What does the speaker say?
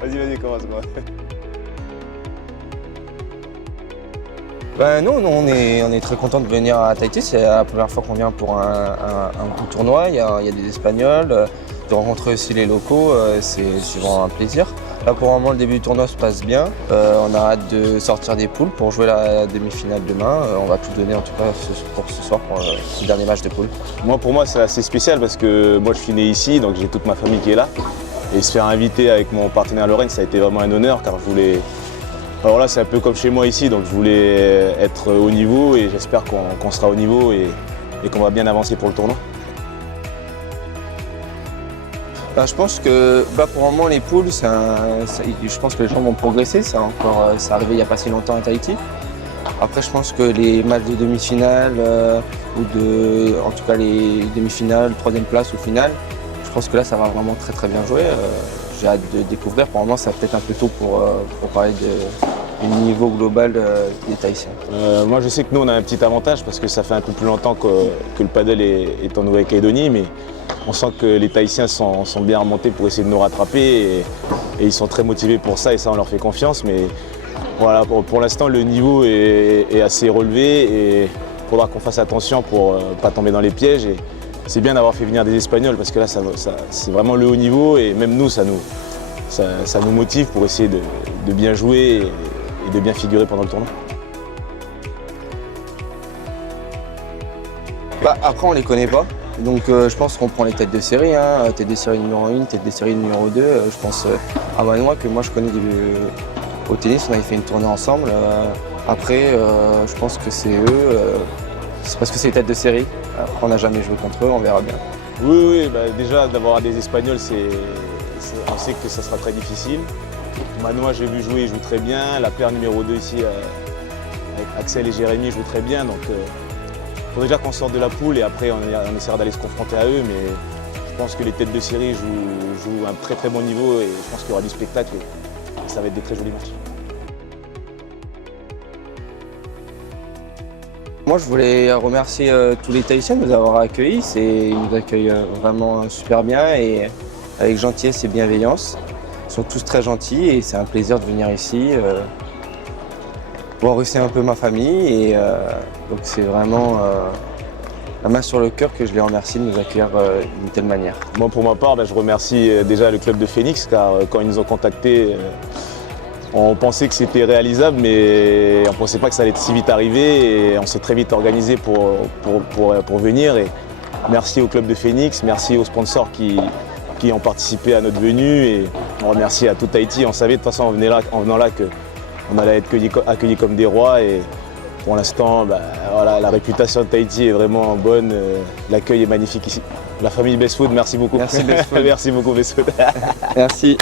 Vas-y, commence. Nous, on est très content de venir à Tahiti. C'est la première fois qu'on vient pour un tournoi. Il y a des Espagnols, de rencontrer aussi les locaux, c'est vraiment un plaisir. Là, pour le moment, le début du tournoi se passe bien. On a hâte de sortir des poules pour jouer la demi-finale demain. On va tout donner en tout cas pour ce soir, pour le dernier match de poule. Pour moi, c'est assez spécial parce que moi, je suis né ici, donc j'ai toute ma famille qui est là. Et se faire inviter avec mon partenaire Lorraine, ça a été vraiment un honneur car je voulais... Alors là, c'est un peu comme chez moi ici, donc je voulais être au niveau et j'espère qu'on sera au niveau et qu'on va bien avancer pour le tournoi. Je pense que pour le moment, les poules, je pense que les gens vont progresser. C'est arrivé il n'y a pas si longtemps à Tahiti. Après, je pense que les matchs de demi-finale en tout cas les demi-finales, troisième place ou finale, je pense que là, ça va vraiment très bien jouer. J'ai hâte de découvrir. Pour le moment, ça peut-être un peu tôt pour parler du niveau global des Tahitiens. Moi, je sais que nous, on a un petit avantage parce que ça fait un peu plus longtemps que le paddle est en Nouvelle-Calédonie, mais on sent que les Tahitiens sont bien remontés pour essayer de nous rattraper et ils sont très motivés pour ça et ça, on leur fait confiance. Mais voilà, pour l'instant, le niveau est assez relevé et il faudra qu'on fasse attention pour ne pas tomber dans les pièges. Et c'est bien d'avoir fait venir des Espagnols parce que là, c'est vraiment le haut niveau et même nous, ça nous motive pour essayer de bien jouer et de bien figurer pendant le tournoi. Après, on les connaît pas. Donc je pense qu'on prend les têtes de série, tête de série numéro 1, tête de série numéro 2. Je pense à Manoa que moi je connais au tennis, on avait fait une tournée ensemble. Après, je pense que c'est eux, c'est parce que c'est les têtes de série. Après, on n'a jamais joué contre eux, on verra bien. Oui, déjà d'avoir des Espagnols, on sait que ça sera très difficile. Manoa, j'ai vu jouer, il joue très bien. La paire numéro 2 ici, avec Axel et Jérémy, joue très bien. Donc, il faut déjà qu'on sorte de la poule et après on essaiera d'aller se confronter à eux. Mais je pense que les têtes de série jouent un très bon niveau et je pense qu'il y aura du spectacle et ça va être des très jolis matchs. Moi, je voulais remercier tous les Tahitiens de nous avoir accueillis. Ils nous accueillent vraiment super bien et avec gentillesse et bienveillance. Ils sont tous très gentils et c'est un plaisir de venir ici. Voir aussi un peu ma famille et donc c'est vraiment la main sur le cœur que je les remercie de nous accueillir d'une telle manière. Moi pour ma part, je remercie déjà le club de Phoenix car quand ils nous ont contactés, on pensait que c'était réalisable mais on ne pensait pas que ça allait si vite arriver et on s'est très vite organisé pour venir. Et merci au club de Phoenix, merci aux sponsors qui ont participé à notre venue et on remercie à tout Tahiti. On savait de toute façon en venant là qu'on allait être accueillis comme des rois et pour l'instant, voilà, la réputation de Tahiti est vraiment bonne, l'accueil est magnifique ici. La famille Bestwood, merci beaucoup. Merci Bestwood. Merci beaucoup Bestwood. Merci.